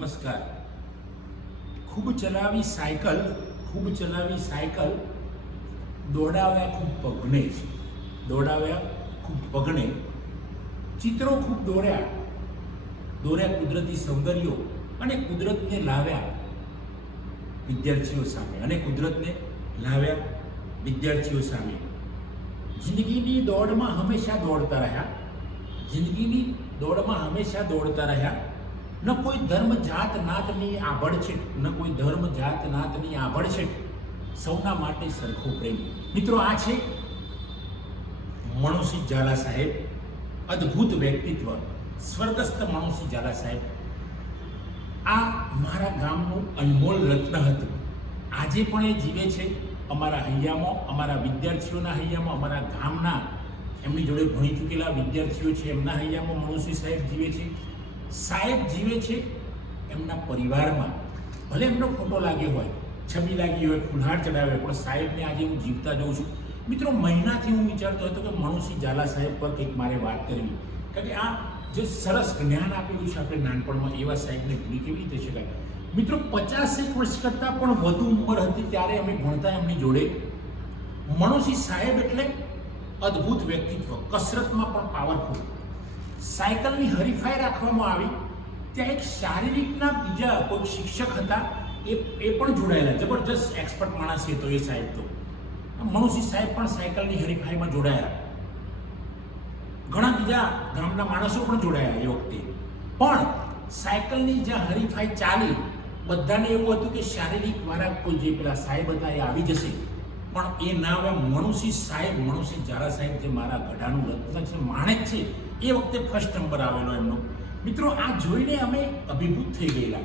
નમસ્કાર. ખૂબ ચલાવી સાયકલ દોડાવ્યા ખૂબ પગને ચિત્રો ખૂબ દોર્યા કુદરતી સૌંદર્યો અને કુદરતને લાવ્યા વિદ્યાર્થીઓ સામે જિંદગીની દોડમાં હંમેશા દોડતા રહ્યા ન કોઈ ધર્મ જાત નાતની આભડછેટ સૌના માટે સરખો પ્રેમ. મિત્રો, આ છે મણોસી ઝાલા સાહેબ. અદ્ભુત વ્યક્તિત્વ, સ્વર્ગસ્થ મણોસી ઝાલા સાહેબ. આ મારા ગામનું અનમોલ રત્ન હતું. આજે પણ એ જીવે છે અમારા હૈયામાં, અમારા વિદ્યાર્થીઓના હૈયામાં, અમારા ગામના એમની જોડે ભણી ચૂકેલા વિદ્યાર્થીઓ છે એમના હૈયામાં મણોસી સાહેબ જીવે છે. સાહેબ જીવે છે એમના પરિવારમાં. ભલે એમનો ફોટો લાગ્યો હોય, છબી લાગી હોય, ફુલહાર ચડાવ્યો હોય, પણ સાહેબને આજે હું જીવતા જોઉં છું. મિત્રો, મહિનાથી હું વિચારતો હતો કે મણોસી ઝાલા સાહેબ પર કંઈક મારે વાત કરવી, કારણ કે આ જે સરસ જ્ઞાન આપેલું છે આપણે નાનપણમાં, એવા સાહેબને ભૂલી કેવી રીતે શકાય. મિત્રો, 50 વર્ષ કરતાં પણ વધુ ઉંમર હતી ત્યારે અમે ભણતા એમની જોડે. મણોસી સાહેબ એટલે અદ્ભુત વ્યક્તિત્વ, કસરતમાં પણ પાવરફુલ. સાયકલની હરીફાઈ રાખવામાં આવી, ત્યાં એક શારીરિકના બીજા કોઈ શિક્ષક હતા, એ પણ જોડાયેલા. જબરજસ્ત એક્સપર્ટ માણસ છે તો એ સાહેબ તો. મણોસી સાહેબ પણ સાયકલની હરીફાઈમાં જોડાયા. ઘણા બીજા ગામના માણસો પણ જોડાયા એ વખતે. પણ સાયકલની જ્યાં હરીફાઈ ચાલી, બધાને એવું હતું કે શારીરિક વાળા કોઈ જે પેલા સાહેબ હતા એ આવી જશે, પણ એ ના આવ્યા. મણોસી ઝાલા સાહેબ જે મારા ગઢાનું રત્ન છે, માણેક છે, એ વખતે ફર્સ્ટ નંબર આવેલો એમનો. મિત્રો, આ જોઈને અમે અભિભૂત થઈ ગયેલા,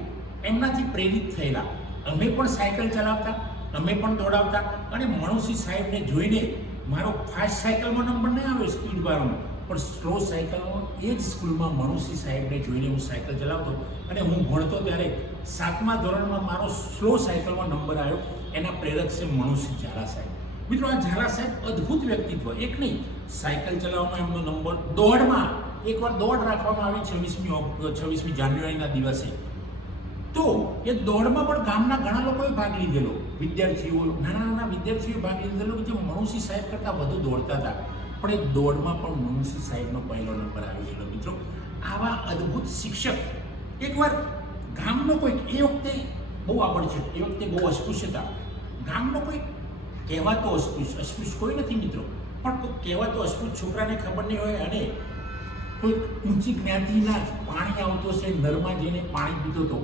એમનાથી પ્રેરિત થયેલા. અમે પણ સાયકલ ચલાવતા, અમે પણ દોડાવતા, અને મણોસી સાહેબને જોઈને મારો ફાસ્ટ સાયકલમાં નંબર નહીં આવ્યો સ્પીડ વાળાનો, પણ સ્લો સાયકલમાં એ જ સ્કૂલમાં મણોસી સાહેબને જોઈને હું સાયકલ ચલાવતો. અને હું ભણતો ત્યારે 7મા ધોરણમાં મારો સ્લો સાયકલમાં નંબર આવ્યો. એના પ્રેરક છે મણોસી ઝાલા સાહેબ. મિત્રો, આ ઝાલા સાહેબ અદ્ભુત વ્યક્તિત્વ. એક નહીં, સાયકલ ચલાવવામાં એમનો નંબર, દોડમાં એકવાર દોડ રાખવામાં આવી 26મી જાન્યુઆરીના દિવસે, તો એ દોડમાં પણ ગામના ઘણા લોકોએ ભાગ લીધેલો. નાના વિદ્યાર્થીઓએ ભાગ લીધેલો, જે મણોસી સાહેબ કરતાં વધુ દોડતા હતા, પણ એ દોડમાં પણ મણોસી સાહેબનો પહેલો નંબર આવી ગયેલો. મિત્રો, આવા અદ્ભુત શિક્ષક એકવાર ગામનો કોઈક, એ વખતે બહુ આગળ છે, એ વખતે બહુ અસ્પૃશ્યતા, ગામનો કોઈ કહેવાતો અસ્પૃશ્ય કોઈ નથી મિત્રો, પણ કોઈ કહેવાતો અસ્પૃશ્ય છોકરાને ખબર નહીં હોય અને કોઈ ઊંચી જ્ઞાતિના પાણી આવતો હશે, નરમાં જઈને પાણી પીતો હતો,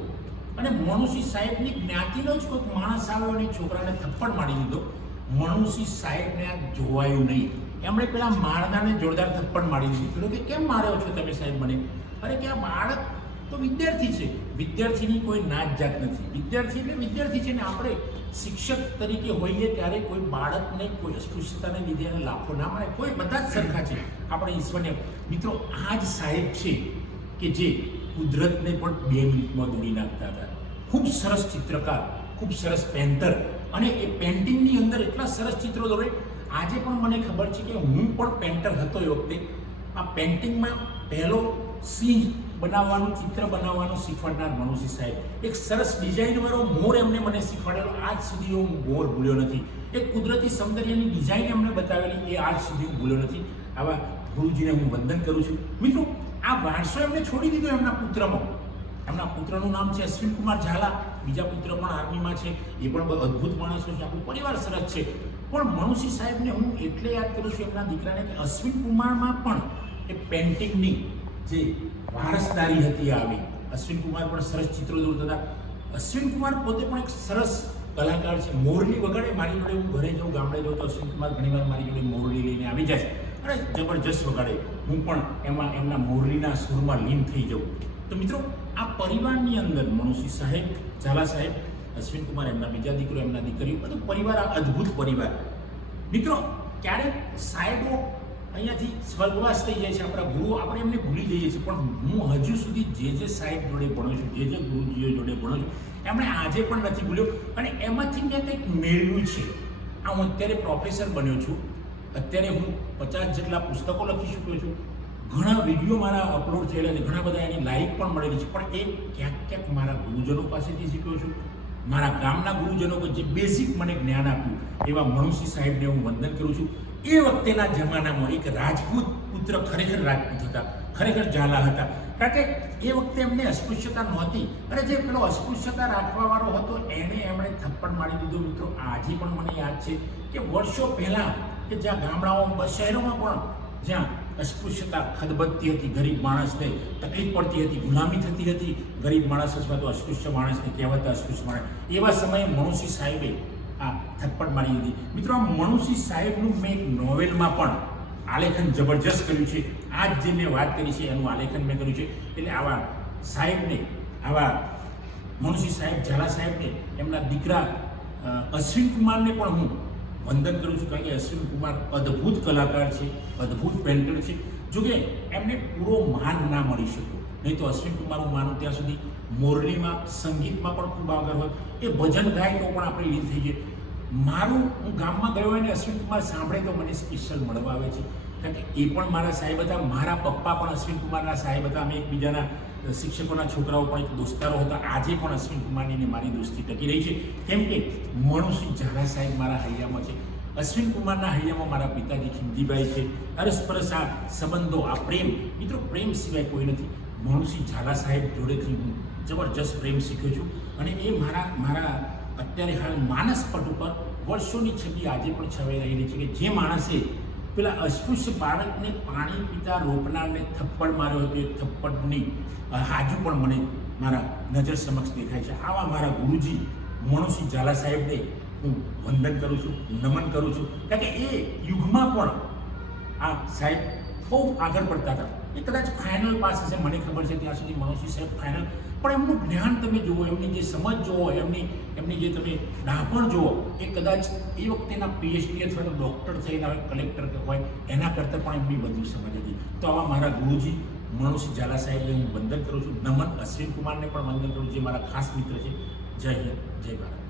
અને મણોસી સાહેબની જ્ઞાતિનો જ કોઈક માણસ આવ્યો અને છોકરાને થપ્પડ મારી દીધો. મણોસી સાહેબને આ જોવાયું નહીં. એમણે પેલા મારનારને જોરદાર થપ્પડ મારી દીધી. પેલો કે કેમ માર્યો છો તમે સાહેબ મને? અરે કે આ બાળક તો વિદ્યાર્થી છે, વિદ્યાર્થીની કોઈ નાત જાત નથી. વિદ્યાર્થી એટલે વિદ્યાર્થી છે ને. આપણે શિક્ષક તરીકે હોઈએ ત્યારે કોઈ બાળકને કોઈ અસ્પૃશ્યતાને લીધે એને લાફો ના મળે. કોઈ બધા જ સરખા છે આપણે ઈશ્વરને. મિત્રો, આ જ સાહેબ છે કે જે કુદરતને પણ 2 મિનિટમાં દોડી નાખતા હતા. ખૂબ સરસ ચિત્રકાર, ખૂબ સરસ પેન્ટર, અને એ પેન્ટિંગની અંદર એટલા સરસ ચિત્રો દોરે. આજે પણ મને ખબર છે કે હું પણ પેન્ટર હતો એ વખતે. આ પેન્ટિંગમાં પહેલો સિંહ બનાવવાનું, ચિત્ર બનાવવાનું શીખવાડનાર મણોસી સાહેબ. એક સરસ ડિઝાઇનવાળો મોર એમને મને શીખવાડેલો. આજ સુધી હું મોર ભૂલ્યો નથી. એક કુદરતી સૌંદર્યની ડિઝાઇન એમને બતાવેલી, એ આજ સુધી હું ભૂલ્યો નથી. આવા ગુરુજીને હું વંદન કરું છું. મિત્રો, આ વારસો એમને છોડી દીધો એમના પુત્રમાં. એમના પુત્રનું નામ છે અશ્વિન કુમાર ઝાલા. બીજા પુત્ર પણ આર્મીમાં છે, એ પણ અદ્ભુત માણસો છે. આપણું પરિવાર સરસ છે. પણ મણોસી સાહેબને હું એટલે યાદ કરું છું, એમના દીકરાને, કે અશ્વિન કુમારમાં પણ એ પેન્ટિંગની જે વારસદારી હતી આવી. અશ્વિન કુમાર પણ સરસ ચિત્રો દોરતા હતા. અશ્વિન કુમાર પોતે પણ એક સરસ કલાકાર છે. મોરલી વગાડે. મારી જોડે હું ઘરે જાઉં, ગામડે જાઉં તો અશ્વિન કુમાર ઘણીવાર મારી જોડે મોરલી લઈને આવી જાય છે અને જબરજસ્ત વગાડે. હું પણ એમના મોરલીના સૂરમાં લીન થઈ જાઉં. તો મિત્રો, આ પરિવારની અંદર મણોસી સાહેબ, ઝાલા સાહેબ, અશ્વિન કુમાર, એમના બીજા દીકરો, એમના દીકરીઓ, બધું પરિવાર, આ અદ્ભુત પરિવાર. મિત્રો, ક્યારેક સાહેબો અહીંયાથી સ્વર્ગવાસ થઈ જાય છે, આપણા ગુરુઓ, આપણે એમને ભૂલી જઈએ છીએ. પણ હું હજુ સુધી જે સાહેબ જોડે ભણ્યો છું, જે ગુરુજીઓ જોડે ભણ્યો છું, એમણે આજે પણ નથી ભૂલ્યો. અને એમાંથી મેં કંઈક મેળવ્યું છે. હું અત્યારે પ્રોફેસર બન્યો છું. અત્યારે હું 50 જેટલા પુસ્તકો લખી ચૂક્યો છું. ઘણા વિડીયો મારા અપલોડ થયેલા છે, ઘણા બધા એની લાઈક પણ મળેલી છે, પણ એ ક્યાંક ક્યાંક મારા ગુરુજનો પાસેથી શીખ્યો છું. મારા ગામના ગુરુજનો કે જે બેઝિક મને જ્ઞાન આપ્યું એવા મણુસિંહ સાહેબને હું વંદન કરું છું. એ વખતેના જમાનામાં એક રાજપૂત પુત્ર ખરેખર રાજપૂત હતા, ખરેખર ઝાલા હતા, કારણ કે એ વખતે એમને અસ્પૃશ્યતા નહોતી, અને જે પેલો અસ્પૃશ્યતા રાખવાવાળો હતો એમણે થપ્પડ મારી દીધો. મિત્રો, આજે પણ મને યાદ છે કે વર્ષો પહેલાં કે જ્યાં ગામડાઓમાં, શહેરોમાં પણ જ્યાં અસ્પૃશ્યતા ખદબદતી હતી, ગરીબ માણસને તકલીફ પડતી હતી, ગુલામી થતી હતી ગરીબ માણસ અથવા તો અસ્પૃશ્ય માણસને કહેવાતા અસ્પૃશ્ય માણસ, એવા સમયે મણુસિંહ સાહેબે આ થપ્પડ મારી દીધી. મિત્રો, આ મણુસિંહ સાહેબનું મેં એક નોવેલમાં પણ આલેખન જબરજસ્ત કર્યું છે. આ જ જે મેં વાત કરી છે એનું આલેખન મેં કર્યું છે. એટલે આવા સાહેબને, આવા મણુસિંહ સાહેબ, ઝાલા સાહેબને, એમના દીકરા અશ્વિન કુમારને પણ હું વંદન કરું છું, કારણ કે અશ્વિન કુમાર અદ્ભુત કલાકાર છે, અદ્ભુત પેન્ટર છે. જોકે એમને પૂરો માન ના મળી શક્યો, નહીં તો અશ્વિન કુમાર હું માનું ત્યાં સુધી મોરલીમાં, સંગીતમાં પણ ખૂબ આગળ હોત. એ ભજન ગાય તો પણ આપણે લીન થઈ જઈએ. હું ગામમાં ગયો હોય ને અશ્વિન કુમાર સાંભળે તો મને સ્પેશિયલ મળવા આવે છે, કારણ કે એ પણ મારા સાહેબ હતા. મારા પપ્પા પણ અશ્વિન કુમારના સાહેબ હતા. અમે એકબીજાના શિક્ષકોના છોકરાઓ પણ એક દોસ્તારો હતા. આજે પણ અશ્વિન કુમારની ને મારી દોસ્તી ટકી રહી છે, કેમ કે મણુસિંહ ઝાલા સાહેબ મારા હૈયામાં છે. અશ્વિન કુમારના હૈયામાં મારા પિતાજી ખીમજીભાઈ છે. અરસપરસ આ સંબંધો, આ પ્રેમ, મિત્રો, પ્રેમ સિવાય કોઈ નથી. મણુસિંહ ઝાલા સાહેબ જોડેથી હું જબરજસ્ત પ્રેમ શીખ્યો છું, અને એ મારા અત્યારે હાલ માનસ પટ ઉપર વર્ષોની છબી આજે પણ છવાઈ રહેલી છે કે જે માણસે પેલા અસ્પૃશ્ય બાળકને પાણી પીતા રોકનારને થપ્પડ માર્યો હતો, એ થપ્પડની હાજુ પણ મને મારા નજર સમક્ષ દેખાય છે. આવા મારા ગુરુજી મણુસિંહ ઝાલા સાહેબને હું વંદન કરું છું, નમન કરું છું, કારણ કે એ યુગમાં પણ આ સાહેબ બહુ આગળ પડતા હતા. એ કદાચ ફાઇનલ પાસ હશે, મને ખબર છે ત્યાં સુધી મણુસિંહ સાહેબ ફાઇનલ, પણ એમનું જ્ઞાન તમે જુઓ, એમની જે સમજ જુઓ, એમની જે તમે ડાપણ જુઓ, એ કદાચ એ વખતેના પીએચડી અથવા તો ડૉક્ટર થયેલા હોય, કલેક્ટર હોય, એના કરતાં પણ એમની વધુ સમજ હતી. તો આવા મારા ગુરુજી મણુસિંહ ઝાલા સાહેબને હું વંદન કરું છું, નમન. અશ્વિન કુમારને પણ વંદન કરું છું, જે મારા ખાસ મિત્ર છે. જય હિન્દ, જય ભારત.